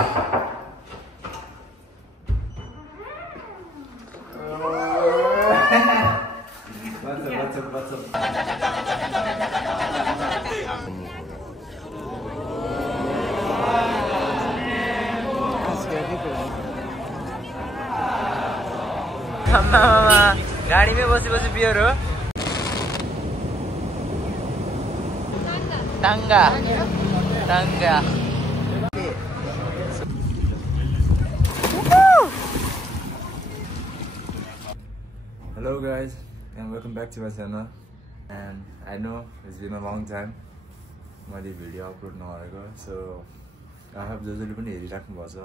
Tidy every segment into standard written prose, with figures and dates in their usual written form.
What's up? मामा गाड़ी में बसी बसी बियर हो टांगा टांगा Hello guys and welcome back to my channel and I know it's been a long time मैले भिडियो अपलोड नगरेको so I hope जसले पनि हेरिराख्नु भएको छ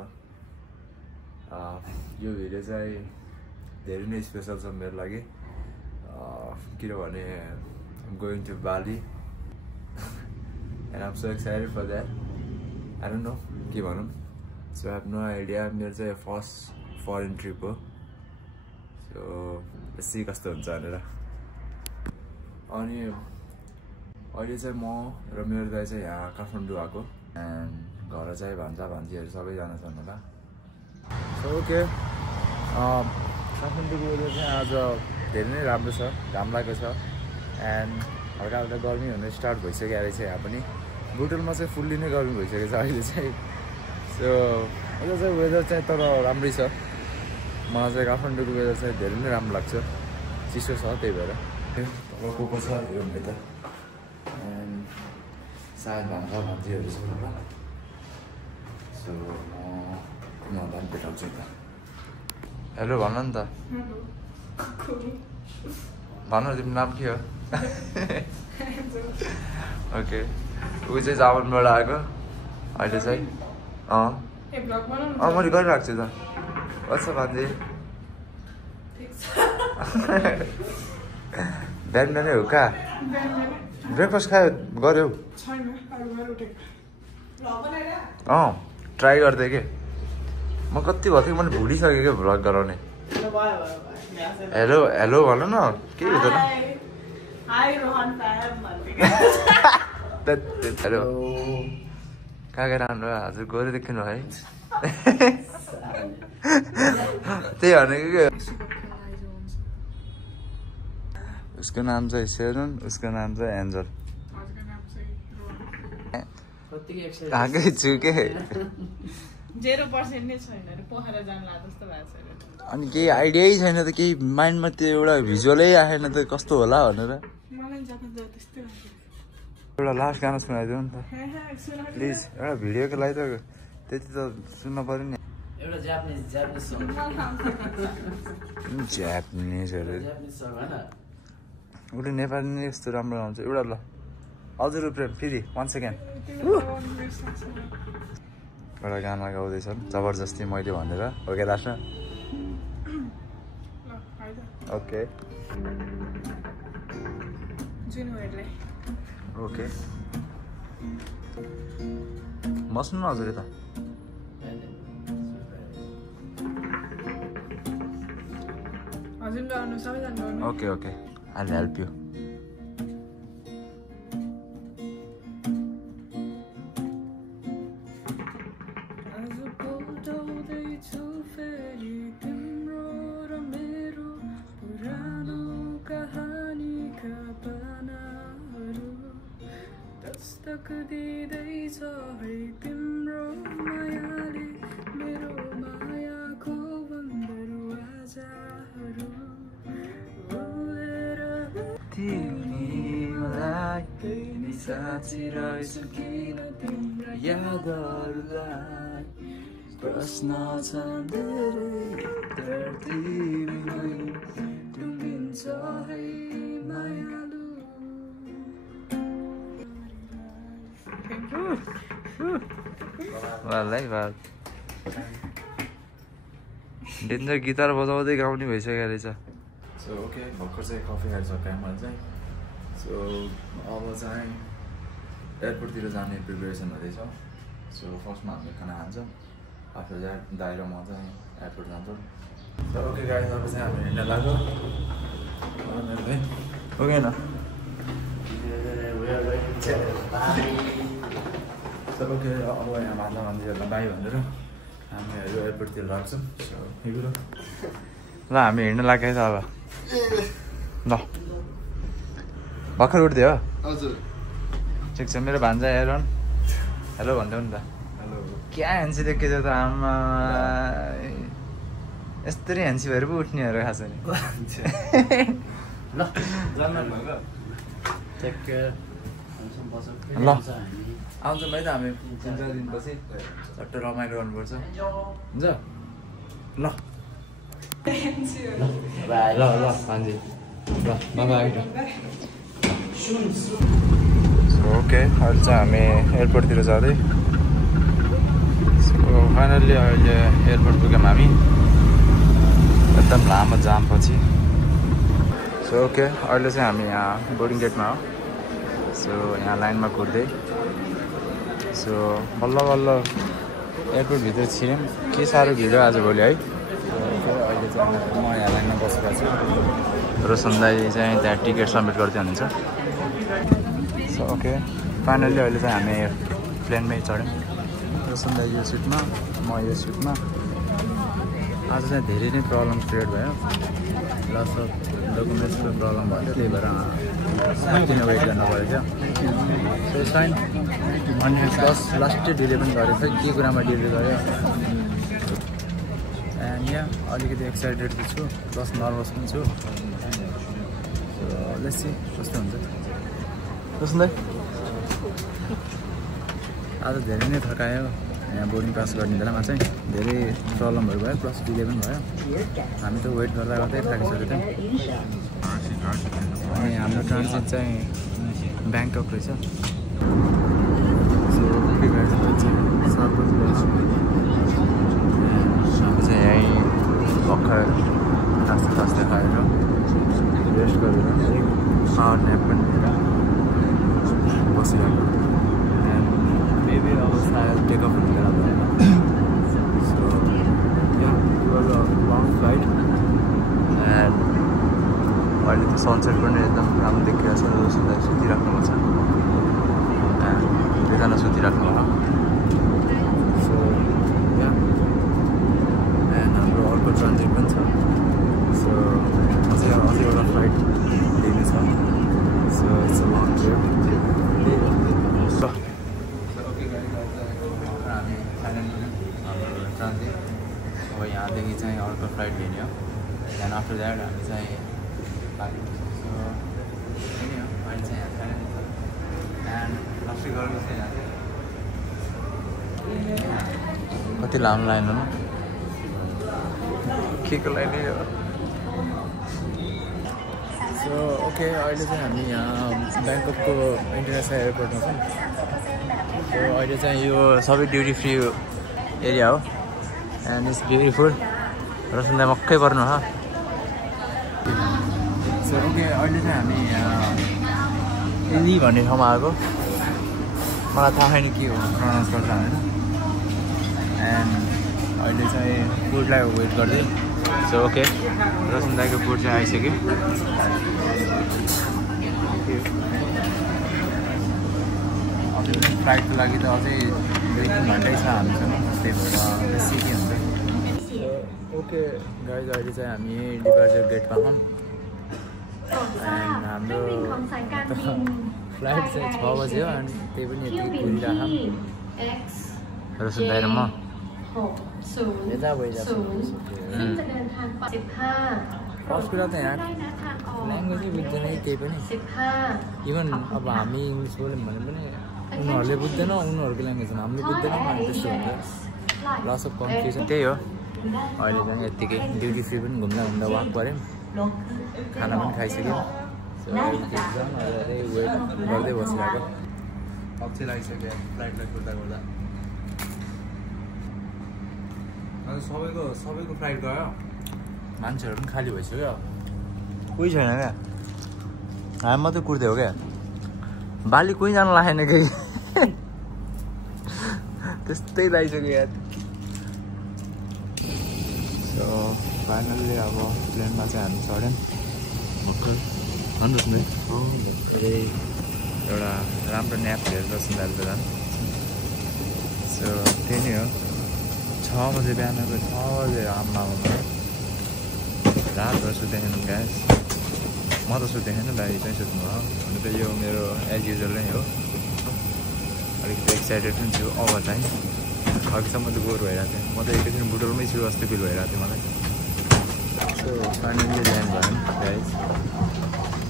यो भिडियो चाहिँ धेरै नै स्पेशल छ मेरो लागि किनभने I'm going to Bali and I'm so excited for that I don't know के भनौं so I have no idea मेरो चाहिँ फर्स्ट फरेन ट्रिप हो so let's see कस्तो हुन्छ भनेर अनि अहिले चाहिँ म र मेरो दाइ चाहिँ यहाँ काठमाडौँ आएको and घर चाहिँ भान्जा भान्जीहरु सबैजना छन् होला so okay काठमाडौँको वेदर चाहिँ आज धेरै नै राम्रो छ घाम लागेको छ एन्ड हल्का हल्का गर्मी हुन स्टार्ट भइसक्यो रहेछ यहाँ पनि बुटलमा चाहिँ फुल्ली नै गर्मी भइसकेको छ अहिले चाहिँ सो अहिले चाहिँ वेदर चाहिँ तर राम्रै छ मलाई चाहिँ काठमाडौँको वेदर चाहिँ धेरै नै राम्रो लाग्छ चिसो छ त्यही भएर को छ यो त एन्ड सायद भान्जा भान्जीहरू छ होला सो म उनीहरूलाई भेटाउँछु त हेलो भन नि त भन तिम्रो नाम के हो ओके ऊ चाहिँ जापानबाट आएको अहिले चाहिँ मैले गरिरहेको छु त कस्तो भान्जी बिहान बिहानै हो कहाँ ब्रेकफास्ट खायो गऱ्यौ ट्राई गर्दै के म कति भएको थिएँ मैले भुलिसकेँ क्या भ्लग गराउने हेलो हेलो भन न के हुँदैन हेलो कहाँ गएर राम्रो हजुर गएर देखिनु है त्यही भनेको के उसको नाम चाहिँ सेरन उसको नाम चाहिँ एन्जल कहाँकै छु के 0% नै छैन रे पोखरा जान ला जस्तो भएको छैन अनि केही आइडियै छैन त केही माइन्डमा त्यो एउटा भिजुअलै आएन त कस्तो होला भनेर मलाई जान जा त्यस्तै हुन्छ एउटा लास्ट गाना सुनाइदिउ नि त प्लिज एउटा भिडियोको लागि त त्यति त सुन्न पर्यो नि एउटा जापानिज सङ जापानिजहरु सङ हैन उले नेपाली नै यस्तो राम्रो गाउँछ एउटा ल हजुर प्रेम फेरि 1 सेकेन्ड एउटा गाना गाउँदैछन् जबरजस्ती मैले भनेर ओके लास्ट ओके ओके बस्नु न हजुर यता okay okay I'll help you साथी रहेछ किन तिम्रा यादहरूलाई प्रश्न छन् धेरै धरतीमै डुबिन्छ है मायालु वालाई वाल डेन्जर गिटार बजाउँदै गाउने भइसक्यो रहेछ सो ओके भर्खर चाहिँ कफी खाइसक्यो काममा चाहिँ सो अब चाहिँ एयरपोर्टतिर जाने प्रिपरेसन हुँदैछ सो फर्स्टमा हामीले खाना खान्छौँ आफ्टर द्याट दाइ र म चाहिँ एयरपोर्ट जान्छौँ सो ओके गाइस अब चाहिँ हामी हिँड्न लाग्यो ओके न सो ओके अब यहाँ भान्जा भान्जीहरूलाई बाई भनेर हामीहरू एयरपोर्टतिर लाग्छौँ ल हामी हिँड्न लाग्यो त अब ल भर्खर उठ्दै हो हजुर ठिक छ मेरो भान्जा एरन हेलो भन्दै नि त हेलो क्या ह्यान्सी देखेछ त आमा यस्तरी ह्यान्सी भएर पो उठ्नेहरू खास नि ल टेक केयर ल आउँछौँ भाइ त हामी 3-4 दिनपछि चट्ट रमाइलो गर्नुपर्छ हुन्छ ल बाई ल ल भान्जी ल बाई ओके अहिले चाहिँ हामी एयरपोर्टतिर जाँदै फाइनल्ली अहिले एयरपोर्ट पुग्यौँ हामी एकदम लामो जामपछि सो ओके अहिले चाहिँ हामी यहाँ बोर्डिङ गेटमा हो सो यहाँ लाइनमा कुर्दै सो बल्ल बल्ल एयरपोर्टभित्र छिर्यौँ के साह्रो भिड आजभोलि है अहिले चाहिँ म यहाँ लाइनमा बसेको छु रोशन दाई चाहिँ त्यहाँ टिकट सब्मिट गर्दै हुनुहुन्छ सो ओके फाइनल्ली अहिले चाहिँ हामी प्लेनमै चढ्यौँ रोशन दाई यो सिटमा म यो सिटमा आज चाहिँ धेरै नै प्रब्लम क्रिएट भयो लस अफ डकुमेन्ट्सको प्रब्लम भयो त्यही भएर किन वेट गर्नु परेको थियो सो फाइन अनि प्लस लास्टै डिले पनि गरेको थियो के कुरामा डिले गर्यो एन्ड यहाँ अलिकति एक्साइटेड पनि छु प्लस नर्भस पनि छु सो लेट्स सी कस्तो हुन्छ रोशन दाइ आज धेरै नै थकायो यहाँ बोर्डिङ पास गर्ने बेलामा चाहिँ धेरै प्रब्लमहरू भयो प्लस डिले पनि भयो हामी त वेट गर्दा गर्दै थाकिसकेको थियौँ अनि हाम्रो ट्रान्जिट चाहिँ ब्याङ्कक रहेछ सो के गाडी चाहिँ 7 बजी हामी चाहिँ यहीँ भर्खर नास्ता खाएर रेस्ट गरेर पावर न्याप पनि लिएर बसिरहेको एन्ड मेबी अब सायद टेकअप हुँदैन होला so yeah it was a long flight and अहिले त सनसेट पनि एकदम राम्रो देखिरहेको छ जस्तो सुतिराख्नु छ एन्ड दुईजना सुतिराख्नु होला सो या एन्ड हाम्रो अर्को ट्रान्जिट पनि छ सो अझै एउटा फ्लाइट लिनु छ so it's a long trip हामी फाइनली हाम्रो ट्रान्जिट अब यहाँदेखि चाहिँ अर्को फ्लाइट लिने हो एन्ड आफ्टर द्याट हामी चाहिँ लाग्यो सो यही हो अहिले चाहिँ यहाँ फाइनली छ एन्ड लास्टै गर्नु चाहिँ यहाँ चाहिँ कति लामो लाइन हो के को लाइन हो सो ओके अहिले चाहिँ हामी यहाँ ब्याङ्ककको इन्टरनेसनल एयरपोर्टमा छौँ सो अहिले चाहिँ यो सबै ड्युटी फ्री एरिया हो एन्ड इट्स ब्युटिफुल रोशन दाइ मक्कै पर्नु हो सो ओके अहिले चाहिँ हामी यहाँ एली भन्ने ठाउँमा आएको मलाई थाहा छैन के हो प्रनाउन्स गर्छ होइन एन्ड अहिले चाहिँ फुडलाई वेट गर्दै सो ओके रोशन दाइको फुड चाहिँ आइसक्यो फ्लाइटको लागि त अझै 2-3 घन्टै छ हामीसँग त्यही भएर बेसी के हुन्छ ओके गाइज अहिले चाहिँ हामी डिपार्चर गेटमा छौँ एन्ड हाम्रो फ्लाइट चाहिँ 6 बजी हो अनि त्यही पनि यति कुरिरहेको रोशन दाइ र म यता भइरहेको फर्स्ट कुरा त यहाँ ल्याङ्ग्वेजै बुझ्दैन केही पनि इभन अब हामी इङ्ग्लिस बोल्यौँ भने पनि उनीहरूले बुझ्दैन उनीहरूको ल्याङ्ग्वेजमा हामीले बुझ्दैनौँ अनि त्यस्तो हुन्छ लस अफ कन्फ्युजन त्यही हो अहिले चाहिँ यत्तिकै ड्युटी फ्री पनि घुम्दा वाक गऱ्यौँ खाना पनि खाइसक्यौँ सो एकदम अहिले वेट गर्दै बसिरहेको अप्ठ्यारो लागिसक्यो फ्लाइटलाई कुर्दा गर्दा अन्त सबैको फ्लाइट गयो मान्छेहरू पनि खाली भइसक्यो कोही छैन क्या हामी मात्रै कुर्दै हो क्या बाली कोही जान लागेन केही त्यस्तै लागिसक्यो यार सो फाइनल्ली अब प्लेनमा चाहिँ हामी चढ्यौँ भर्खर भन्नुहोस् न भर्खरै एउटा राम्रो न्याप हेरेर सुन्दा झन् सो त्यही नै हो 6 6 बजे बिहानको 6 बजे आम्मा रातभर सुतेन गाइस म त सुतेन दाइ चाहिँ सुत्नु भयो हुन त यो मेरो एज युजल नै हो अलिकति एक्साइटेड पनि छु अब चाहिँ अघिसम्म त बोर भइरहेको थियो म त एकैछिन बुटलमै छु जस्तो फिल भइरहेको थियो मलाई सो फाइनली ल्यान्ड भयौँ गाइस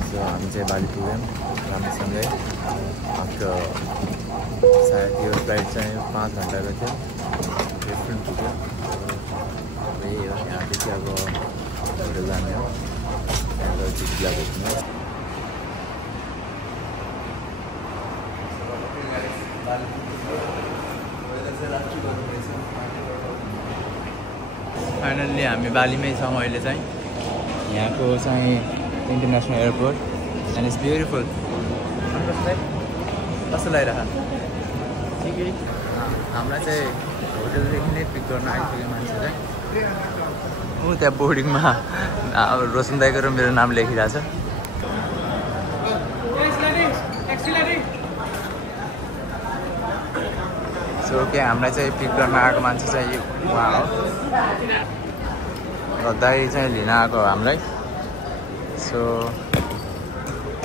सो हामी चाहिँ बाली पुग्यौँ राम्रोसँगै आफ्टर सायद यो फ्लाइट चाहिँ 5 घन्टाको थियो रेस्टुरेन्ट पुग्यो यही हो यहाँदेखि अब होटल जाने हो त्यहाँबाट चिटिला भेट्नु फाइनल्ली हामी बालीमै छौँ अहिले चाहिँ यहाँको चाहिँ international airport and it's beautiful कस्तो लागिरहेको ठिकै हामीलाई चाहिँ होटलदेखि नै पिक गर्न आइपुग्यो मान्छे चाहिँ ऊ त्यहाँ बोर्डिङमा अब रोशन दाइको र मेरो नाम लेखिरहेको छ सो ओके हामीलाई चाहिँ पिक गर्न आएको मान्छे चाहिँ उहाँ हो र दाइ चाहिँ लिन आएको हो हामीलाई सो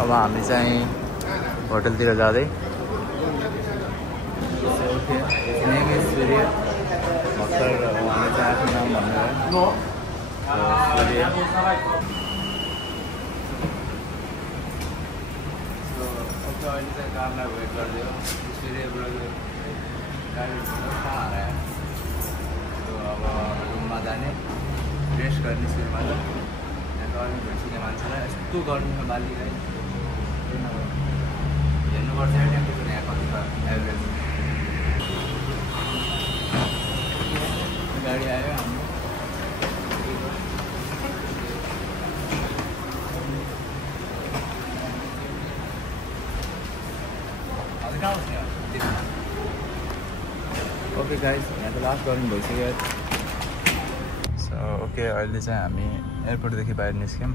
अब हामी चाहिँ होटलतिर जाँदै सूर्य भर्खर उहाँले चाहिँ आफ्नो नाम भन्नुभयो सूर्य अहिले चाहिँ कारलाई वेट गरिदियो सूर्य गाडी कहाँ हरायो सो अब रुममा जाने रेस्ट गर्ने सुरुमा त यहाँ गर्मी भइसक्यो मान्छेलाई यस्तो गर्मीमा बाली गाई हेर्नुपर्छ टेम्परेचर यहाँ कति छ एभरेज गाडी आयो हाम्रो ओके गाइस यहाँ त लास्ट गर्मी भइसक्यो सो ओके अहिले चाहिँ हामी एयरपोर्टदेखि बाहिर निस्क्यौँ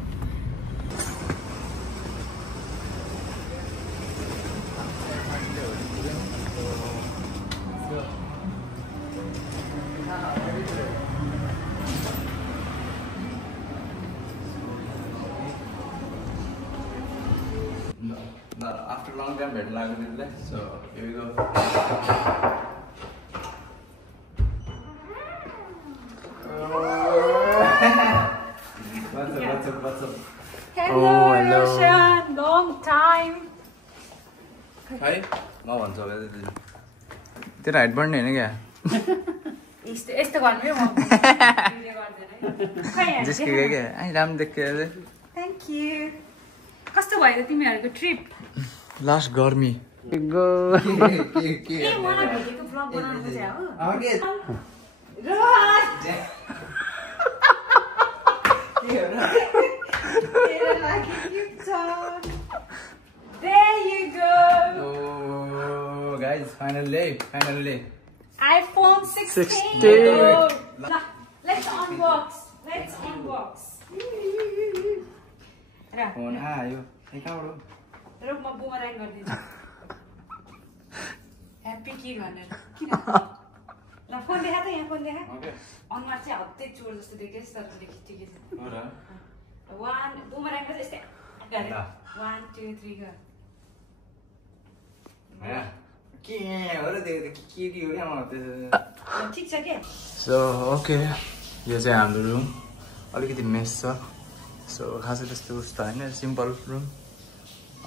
after long time भेट्न लाग्यो तिमीलाई so here we go what's up Hello, Roshan. Long time. है म भन्छु अब तेरो हाइट बढ्ने होइन क्या यस्तो गर्नु म जिस्केको क्या ai राम्रो देखियो थ्याङ्क यू कस्तो भयो त तिमीहरूको ट्रिप लास्ट गर्मी ए मलाई भेटेको भ्लग बनाउनु खोज्या हो रोहन तेरो लागि गिफ्ट छ There you go. Oh guys, finally iPhone 16. Let's unbox. Phone आयो कहाँबाट रुक म बुमराङ गरिदिन्छु ह्याप्पी के भनेर किन ल फोन देखा त यहाँ फोन देखा अनुहार चाहिँ हत्तै चोर जस्तो देखिस् तर ठिकै छ हो र 1 बुमराङ चाहिँ यस्तै गरे 1 2 3 गो के हो र त्यो के हो क्या म ठिक छ के सो ओके यो चाहिँ हाम्रो रुम अलिकति मेस छ सो खासै त्यस्तो उस्तो होइन सिम्पल रुम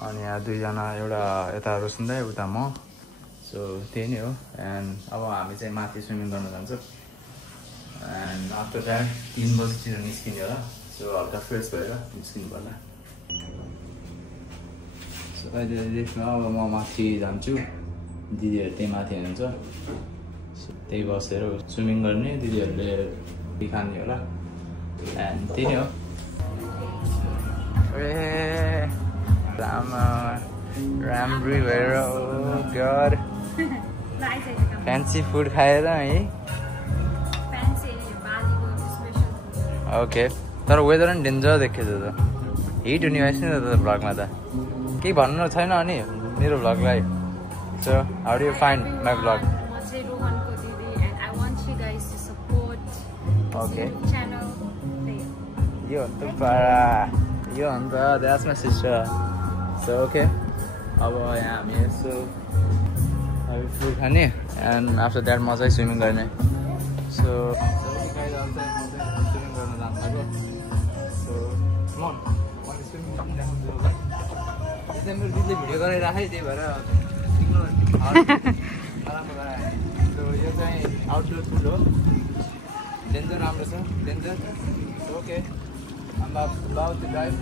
अनि यहाँ दुईजना एउटा यता रोशन दाइ उता म सो त्यही नै हो एन्ड अब हामी चाहिँ माथि स्विमिङ गर्न जान्छौँ एन्ड आफ्टर द्याट 3 बजीतिर निस्किने होला सो हल्का फ्रेस भएर निस्किनु पर्ला सो अहिले रेस्टमा अब म माथि जान्छु दिदीहरू त्यही माथि हुनुहुन्छ सो त्यही बसेर स्विमिङ गर्ने दिदीहरूले खाने होला एन्ड त्यही नै हो ए राम्री भएर गड फ्यान्सी फुड खाएर है ओके तर वेदर पनि डेन्जर देखेछ त हिट हुने भएछ नि त भ्लगमा त केही भन्नु छैन अनि मेरो भ्लगलाई so how do you find my vlog म चाहिँ रोहनको दिदी and I want you guys to support Okay. channel. Yo, Tupara. Yo, that's my sister. So, okay. अब यहाँ हामी यसो फुड खाने एन्ड आफ्टर द्याट म चाहिँ स्विमिङ गर्ने सो स्विमिङ गर्न जानु लाग्यो सो मेरो दिदीले भिडियो गराइराखेँ त्यही भएर सिक्नु नराम्रो गराएँ सो यो चाहिँ आउटडोर फुड हो डेन्जर राम्रो छ danger okay about to dive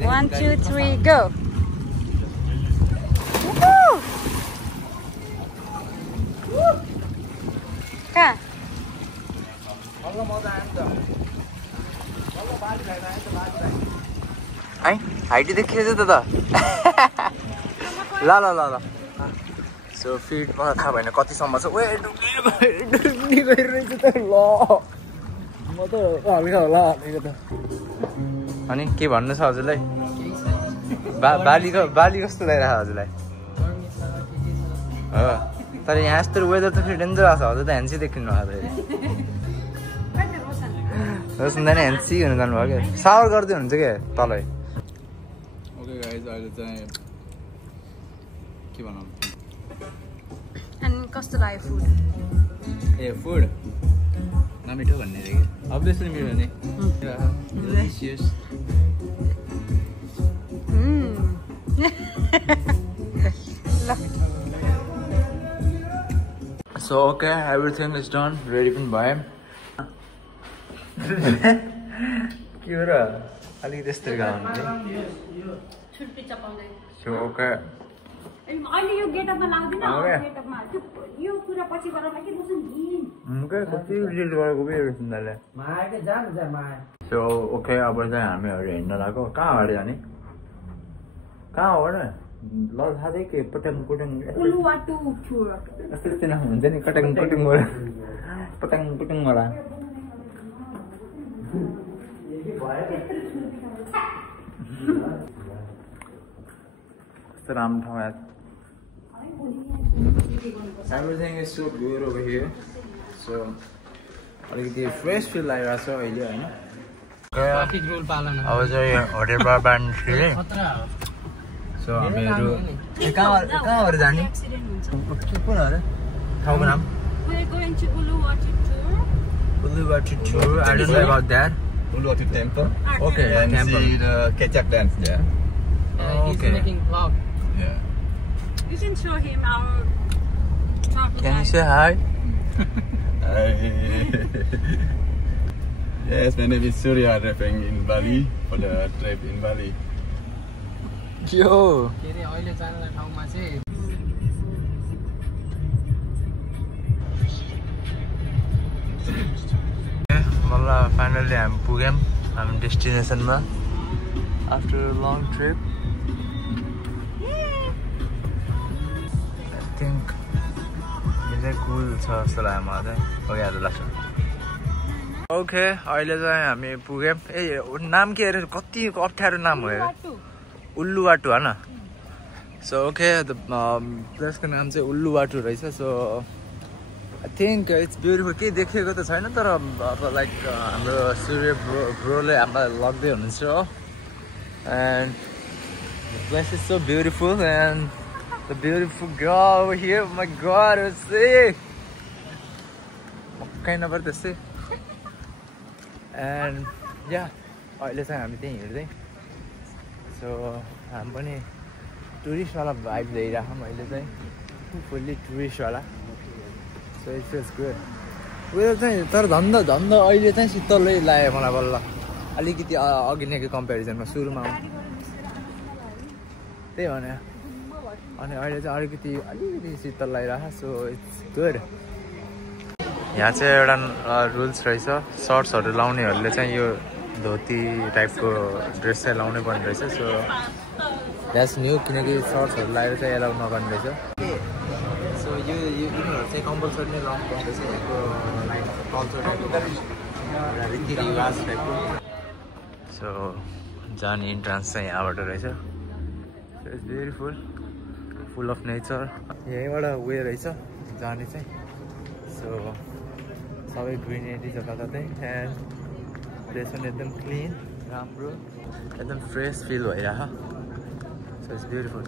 1, 2, 3, go! कहाँ? है हाइट देखिएछ त ल ल ल ल सो फिट मलाई थाहा भएन कतिसम्म छ ओए डुब्ने गइरहेछ त ल म त हल्का होला हल्का त अनि के भन्नु छ हजुरलाई बाली कस्तो लागिरहेको हजुरलाई हो तर यहाँ यस्तो वेदर त फेरि डेन्जर आएको छ हजुर त ह्यान्सी देखिनु भएको रोशन दाइ ह्यान्सी हुनु जानुभयो क्या सावर गर्दै हुन्छ क्या तलै ओके गाइज अहिले चाहिँ के भनौँ अनि कस्तो लाग्यो फुड ए फुड नमिठो भन्ने रे कि अभियसली मिठो नि delicious So okay, everything is done. Ready for buy. के हो र अलि त्यस्तै गाउँ नि छुट्टी चपाउँदै So okay. अहिले यो गेटअपमा लाग्दैन गेटअपमा यो कुरा पछि गराउँला के दोस्रो दिन Okay, कति रिल गरेको बेर सुन्दाले मागे जान जा मागे So okay, अब चाहिँ हामीहरु हिँड्न लाग्यो कहाँ अरे जाने कहाँ हो र ल थाहा के पटङ उलुवाटु टुर यस्तो नाम हुन्छ नि कटङ होला पटङ होला कस्तो राम्रो ठाउँ यार Everything is so good over here. So अलिकति फ्रेस फिल लागिरहेको छ अहिले होइन ट्राफिक रुल पालन अब चाहिँ होटेलबाट बाँड्नु थिएँ सो हामीहरू कहाँबाट जाने कुन अरे ठाउँको नाम Uluwatu tour. I don't know about that. Uluwatu temple. Okay, And temple. see the Kecak dance there. He's Okay. making vlog. Yeah. You can show him our travel Can you guide. say hi? Yes, my name is Surya, rapping in Bali for the trip in Bali. Yo. के अरे अहिले जाने ठाउँमा चाहिँ Malla finally हामी पुग्यौँ हामी डेस्टिनेसनमा after long trip I think यो चाहिँ कुल छ जस्तो लाग्यो मलाई चाहिँ अघि आएर लाग्छ ओके अहिले चाहिँ हामी पुग्यौँ ए नाम के अरे कति अप्ठ्यारो नाम हो उल्लुवाटु होइन सो ओके द प्लेसको नाम चाहिँ उल्लुवाटु रहेछ so I think it's beautiful. के देखेको त छैन तर अब लाइक हाम्रो सूर्य ब्रोले हामीलाई लग्दै हुनुहुन्छ and the place is so beautiful and the beautiful girl over here, oh my god, it's sick. मक्कै नपर त्यस्तै and yeah अहिले चाहिँ हामी त्यहीँ हिँड्दै सो हामी पनि टुरिस्टवाला भाइब ल्याइराखौँ अहिले चाहिँ फुल्ली टुरिस्टवाला So it feels good. Weather चाहिँ तर धन्दा अहिले चाहिँ शीतलै लाग्यो मलाई बल्ल अलिकति अघि नैको कम्पेरिजनमा सुरुमा त्यही भने अनि अहिले चाहिँ अलिकति शीतल लागिरहेको सो इट्स गुड यहाँ चाहिँ एउटा रुल्स रहेछ सर्ट्सहरू लाउनेहरूले चाहिँ यो धोती टाइपको ड्रेस चाहिँ लाउनै पर्ने रहेछ सो द्याट्स न्यू किनकि सर्ट्सहरू लगाएर चाहिँ एलाउ नगर्ने रहेछ सो यो यिनीहरू चाहिँ कम्पलसरी नै लाउनु पर्दैछ यहाँको लाइक कल्चर टाइपको रीतिरिवाज टाइपको सो जाने इन्ट्रान्स चाहिँ यहाँबाट रहेछ so it's beautiful full of nature यहीँबाट वे रहेछ जाने चाहिँ सो सबै ग्रिनेरी जताततै एन्ड प्लेस पनि एकदम क्लिन राम्रो एकदम फ्रेस फिल भइरह so it's beautiful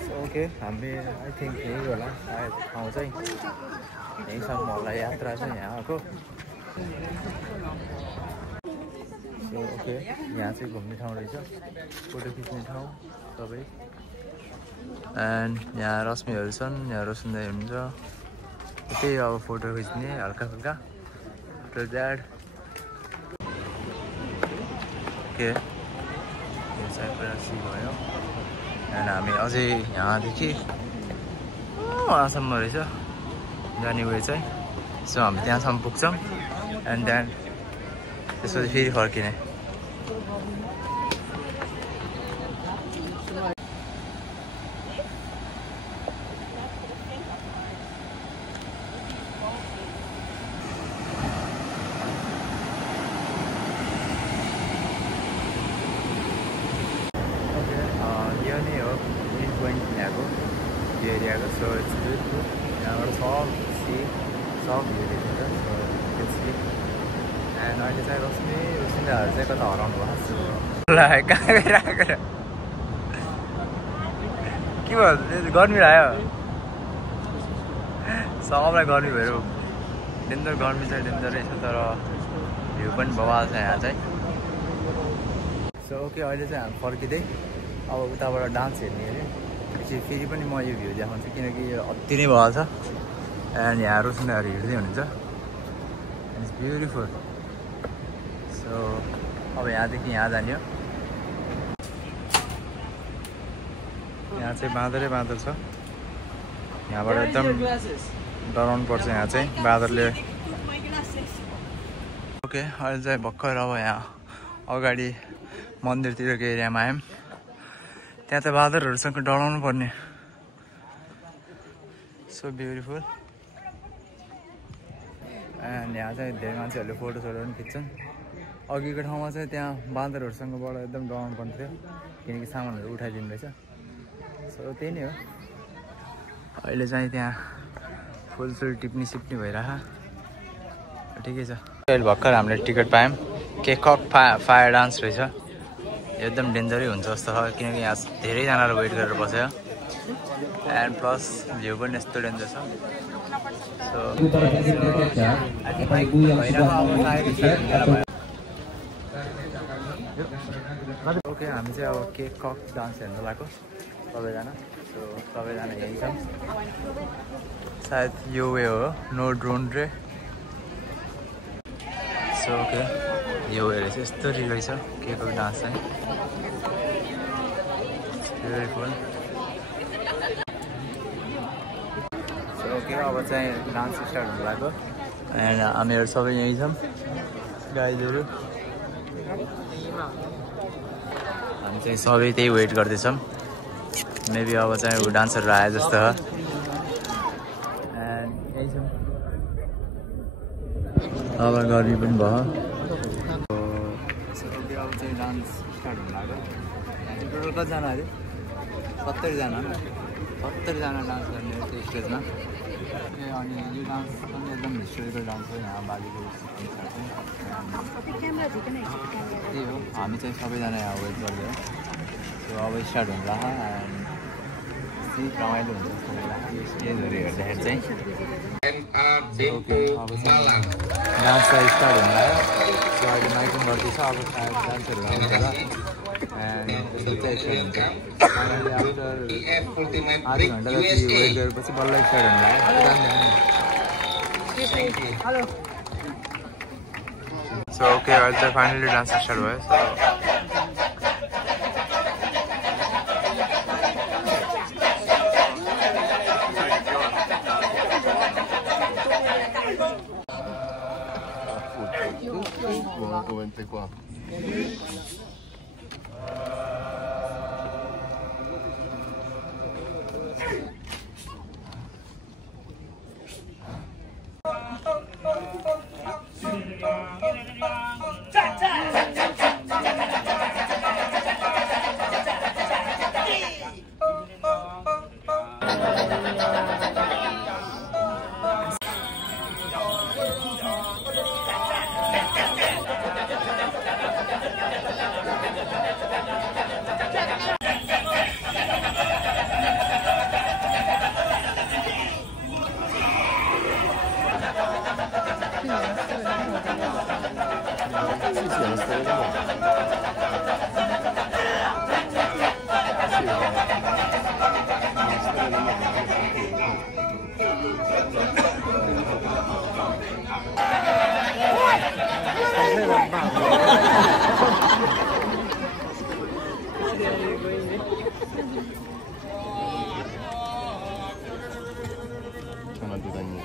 so okay हामी आई थिङ्क यही होला सायद ठाउँ चाहिँ यहीँसम्म होला यात्रा चाहिँ यहाँको सो ओके यहाँ चाहिँ घुम्ने ठाउँ रहेछ फोटो खिच्ने ठाउँ सबै एन्ड यहाँ रश्मिहरू छन् यहाँ रोशनदाई हुनुहुन्छ त्यही अब फोटो खिच्ने हल्का फुल्का आफ्टर द्याट ओके साइप्रसी भयो एन्ड हामी अझै यहाँदेखि वहाँसम्म रहेछ जाने वे चाहिँ सो हामी त्यहाँसम्म पुग्छौँ एन्ड देन त्यसपछि फेरि फर्किने यो नै हो मेन पोइन्ट यहाँको यो एरियाको सो इट्स ब्युटिफुल यहाँबाट सब भ्यू देखेर सो इट्स एन्ड अहिले चाहिँ रोशनीहरू चाहिँ कता हराउनु भएको सो ल कहाँ गइरहेको के भयो गर्मी लाग्यो सबलाई गर्मी भएर डेन्जर गर्मी चाहिँ डेन्जरै छ तर भ्यू पनि बवाल छ यहाँ चाहिँ सो ओके अहिले चाहिँ हामी फर्किँदै अब उताबाट डान्स हेर्ने अरे पछि फेरि पनि म यो भ्यू देखाउँछु किनकि यो अति नै भएको छ एन्ड यहाँ रोशनीहरू हिँड्दै हुनुहुन्छ इट्स ब्युटिफुल सो अब यहाँदेखि यहाँ जाने हो यहाँ चाहिँ बाँदरै बाँदर छ यहाँबाट एकदम डराउनु पर्छ यहाँ चाहिँ बाँदरले ओके अहिले चाहिँ भर्खर अब यहाँ अगाडि मन्दिरतिरको एरियामा आयौँ त्यहाँ त बाँदरहरूसँग डराउनु पर्ने सो ब्युटिफुल एन्ड यहाँ चाहिँ धेरै मान्छेहरूले फोटोसोटो पनि खिच्छन् अघिको ठाउँमा चाहिँ त्यहाँ बाँदरहरूसँगबाट एकदम डराउनु पर्ने थियो किनकि सामानहरू उठाइदिनु रहेछ सो त्यही नै हो अहिले चाहिँ त्यहाँ फुल टिप्नी सिप्नी भइरह ठिकै छ अहिले भर्खर हामीले टिकट पायौँ केकक फायर डान्स रहेछ एकदम डेन्जरै हुन्छ जस्तो छ किनकि यहाँ धेरैजनाले वेट गरेर बस्यो एन्ड प्लस भ्यू पनि यस्तो डेन्जर छ सो ओके हामी चाहिँ अब केकक डान्स हेर्नु लागेको सबैजना सो सबैजना यहीँ छौँ सायद यो वे हो नो ड्रोन रे सो ओके यो हेरेर चाहिँ यस्तो रहेछ केकक डान्स चाहिँ ब्युटिफुल सो ओके अब चाहिँ डान्स स्टार्ट हुनु लाग्यो एन्ड हामीहरू सबै यहीँ छौँ गाइजहरू हामी चाहिँ सबै त्यही वेट गर्दैछौँ मेबी अब चाहिँ ऊ डान्सहरू आयो जस्तो हो एन्ड यही छौँ अब गर्मी पनि भयो अब चाहिँ डान्स स्टार्ट हुनु लाग्यो टोटल कतिजना अरे 70जना डान्स गर्ने त्यो स्टेजमा अनि यो डान्स पनि एकदम हिस्टोरिकल डान्स हो यहाँ बालीको त्यही हो हामी चाहिँ सबैजना यहाँ वेट गर्दै सो अब स्टार्ट हुन्छ एन्ड रमाइलो हुन्छ यो स्टेजहरू हेर्दाखेरि चाहिँ डान्स त स्टार्ट हुनु लाग्यो सो अहिले माइकिङ गर्दैछ अब सायद डान्सहरू आउँछ होला एन्ड त्यसपछि चाहिँ स्टार्ट हुन्छ आफ्टर आधा घन्टा जति वेट गरेपछि बल्ल स्टार्ट हुनु लाग्यो सो ओके अहिले चाहिँ फाइनली डान्स स्टार्ट भयो so to the new.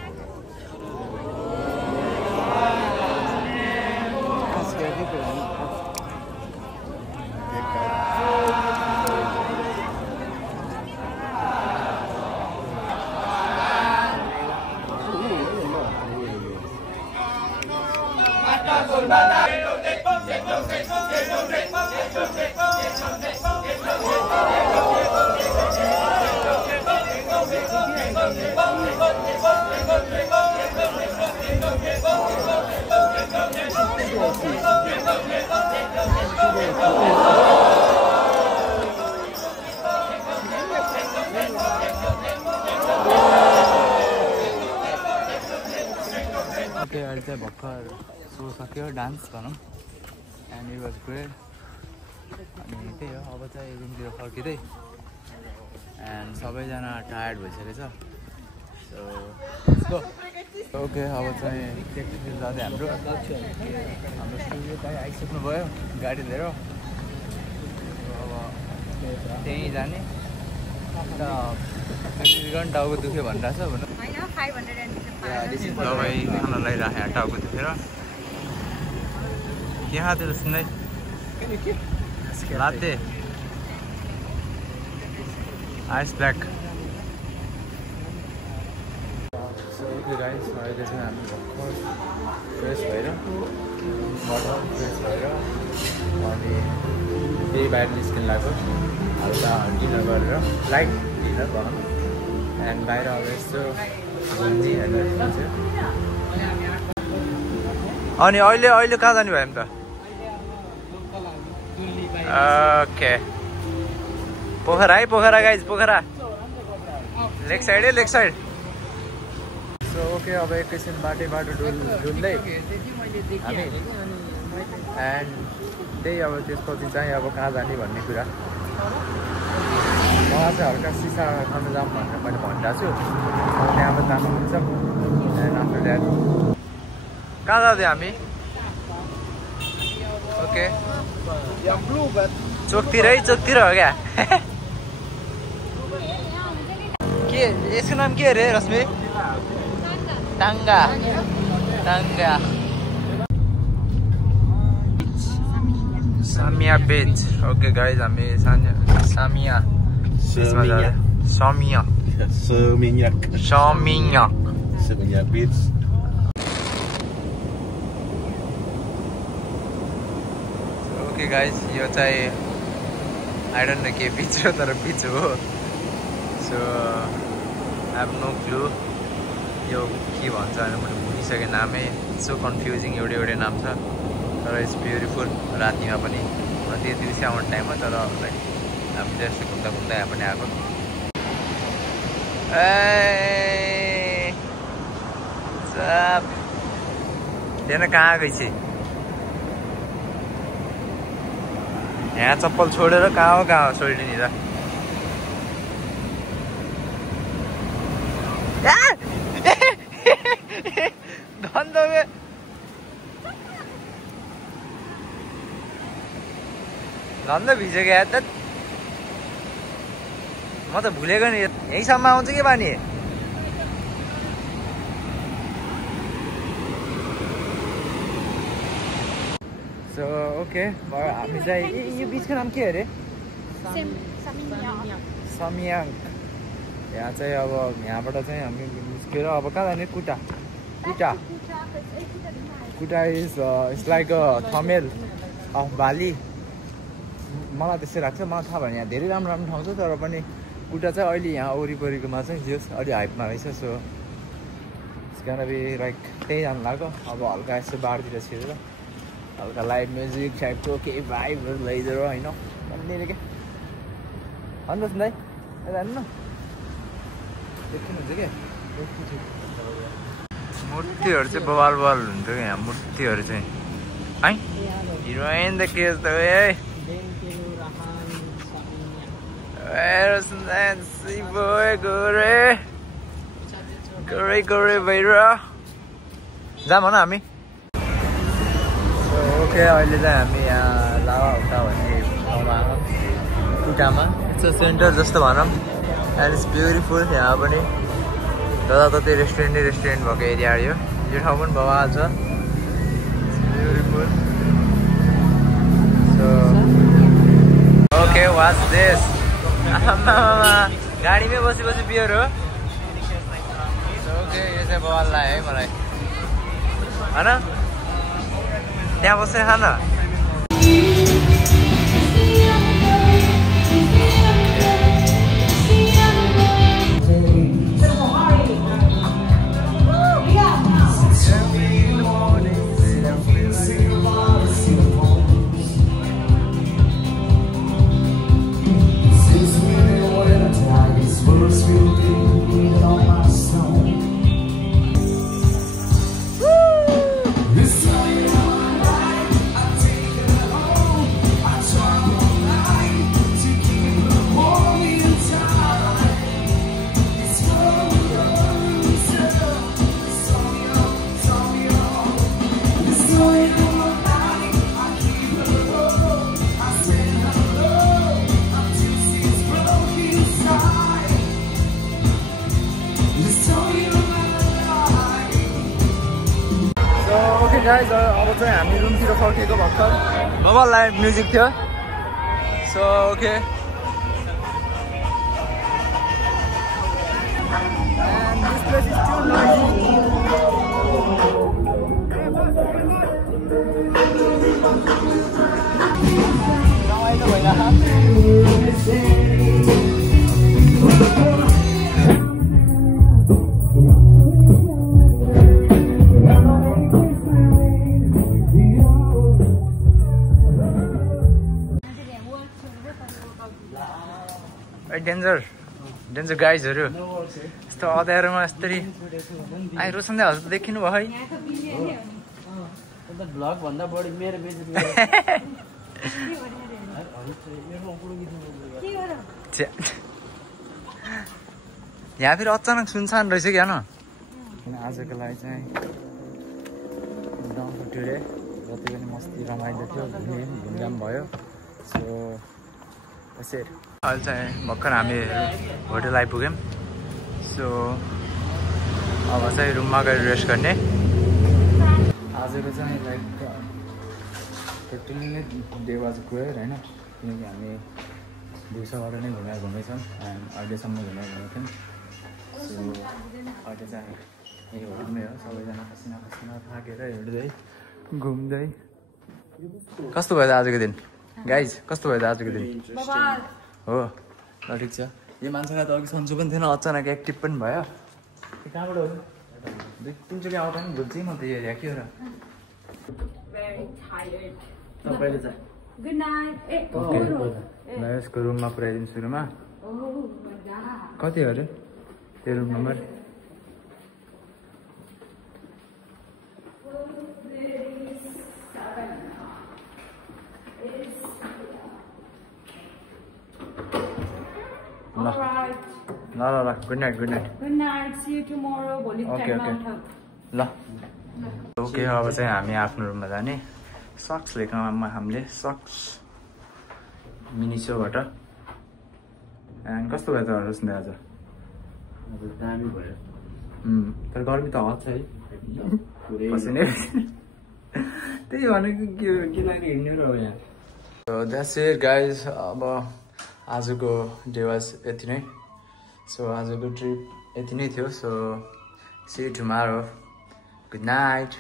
Okay, अहिले चाहिँ भर्खर सो सक्यो डान्स भनौँ एन्ड इट वाज ग्रेट अनि त्यही हो अब चाहिँ रुमतिर फर्किँदै एन्ड सबैजना टायर्ड भइसकेछ सो ओके अब चाहिँ प्र्याक्टिस जाँदै हाम्रो स्टुडियो चाहिँ आइसक्नुभयो गाडी लिएर अब त्यहीँ जाने अन्त टाउको दुख्यो भनिरहेछ भनौँ दबाई खान लगाइराखेँ टाउको दुखेर के खाँदै सुन्दै लाते आइस ब्ल्याक ओके गाइस अहिले चाहिँ हामी भर्खर फ्रेस भएर फ्रेस भएर अनि त्यही बाहिर निस्किनु लाग्यो हल्का डिनर गरेर लाइट डिनर भनौँ एन्ड बाहिर अब यस्तो अनि अहिले कहाँ जाने भयो नि त ओके पोखरा है Pokhara guys Pokhara leg side so okay अब एकैछिन बाटो डुल्दै हामी एन्ड त्यही अब त्यसपछि चाहिँ अब कहाँ जाने भन्ने कुरा मलाई चाहिँ हल्का सिसा खानु जाऊँ भनेर मैले भनिरहेको छु त्यहाँबाट जानुहुन्छ एन्ड आफ्टर द्याट कहाँ जाँदै हामी ओके चोकतिर हो क्या के यसको नाम के अरे रश्मि टाङ्गा सामिया बीच ओके गाइज हामी Samia Seminyak Beach. Okay guys, यो चाहिँ I don't know के बीच हो तर बीच हो so I have no clue यो के भन्छ भने मैले भुलिसकेँ नामै so confusing एउटै नाम छ तर इट्स ब्युटिफुल रातिमा पनि त्यति बेसी आउने टाइममा तर लाइक हामी चाहिँ यस्तो घुम्दा पनि आएको हेर्न कहाँ गएपछि यहाँ चप्पल छोडेर कहाँ छोडिदिने नि त धन्द भिजेको याद त म त भुलेको नि यहीँसम्म आउँछ के पानी सो ओके हामी चाहिँ यो बिचको नाम के अरे समियाङ यहाँ चाहिँ अब यहाँबाट चाहिँ हामी निस्केर अब कहाँ जाने कुटा is it's like a Thamel of बाली मलाई त्यसै लाग्छ मलाई थाहा भएन यहाँ धेरै राम्रो ठाउँ छ तर पनि कुटा चाहिँ अहिले यहाँ वरिपरिकोमा चाहिँ जस अलि हाइपमा रहेछ सो इट्स बी लाइक त्यही जानु लाग्यो अब हल्का यसो बारतिर छिरेर हल्का लाइभ म्युजिक टाइपको केही भाइबहरू लैदिएर होइन भन्ने क्या भन्नुहोस् न दाइ जान्नु देख्नुहुन्छ क्या मूर्तिहरू चाहिँ बवाल हुन्थ्यो क्या यहाँ मूर्तिहरू चाहिँ है हिरोइन त के जस्तो गोरे भएर जाम न हामी ओके अहिले चाहिँ हामी यहाँ लावा हुक्का भन्ने ठाउँमा आएको कुटामा इट्स सेन्टर जस्तो भनौँ एन्ड इट्स ब्युटिफुल यहाँ पनि जताततै रेस्टुरेन्ट भएको एरिया यो ठाउँ पनि बवाल छ beautiful so okay watch this गाडीमै बसी बियर हो ओके यो चाहिँ बवाल लाग्यो है मलाई होइन त्यहाँ बसेर खान गाइज अब चाहिँ हामी रुमतिर फर्केको भर्खर बवाल लाइभ म्युजिक थियो so okay And this place is too noisy. Danger गाइजहरू यस्तो अँध्यारोमा यसरी आइरोसन हजुर देखिनु भयो है ब्लग भन्दा बढी मेरो यहाँ फेरि अचानक सुनसान रहेछ कि हेर्न आजको लागि चाहिँ गाउँको टुरे जति पनि मस्ती रमाइलो थियो घुमघाम भयो सो त्यसरी अहिले चाहिँ भर्खर हामी होटल आइपुग्यौँ सो अब चाहिँ रुममा गएर रेस्ट गर्ने आजको चाहिँ लाइक टोटली नै डे वाज गएर होइन किनकि हामी दिउँसोबाट नै घुमेछौँ एन्ड अहिलेसम्म घुमेको थियौँ सो अहिले चाहिँ यही होटलमै हो सबैजना पसिना थाकेर हिँड्दै घुम्दै कस्तो भयो त आजको दिन गाइज कस्तो भयो त आजको दिन हो ल ठिक छ यो मान्छेलाई त अघि सन्चो पनि थिएन अचानक एक्टिभ पनि भयो कहाँबाट हो दुई तिनचोटि आउँदा पनि भुल्छ म त यो एरिया के हो र तपाईँले चाहिँ ल यसको रुममा पुऱ्याइदिनु सुरुमा कति हो अरे त्यो रुम नम्बर ल गुड नाइट ओके ल ओके अब चाहिँ हामी आफ्नो रुममा जाने सक्स लिएको हामीले सक्स मिनिसोबाट एन्ड कस्तो भयो त रोशन आज दामी भयो तर गर्मी त हट छ है पसिनै त्यही भनेको के लागि हिँड्नु र हो यहाँ सो द्याट्स इट गाइज अब आजको डे वाज यति नै सो आजको ट्रिप यति नै थियो so see you tomorrow good night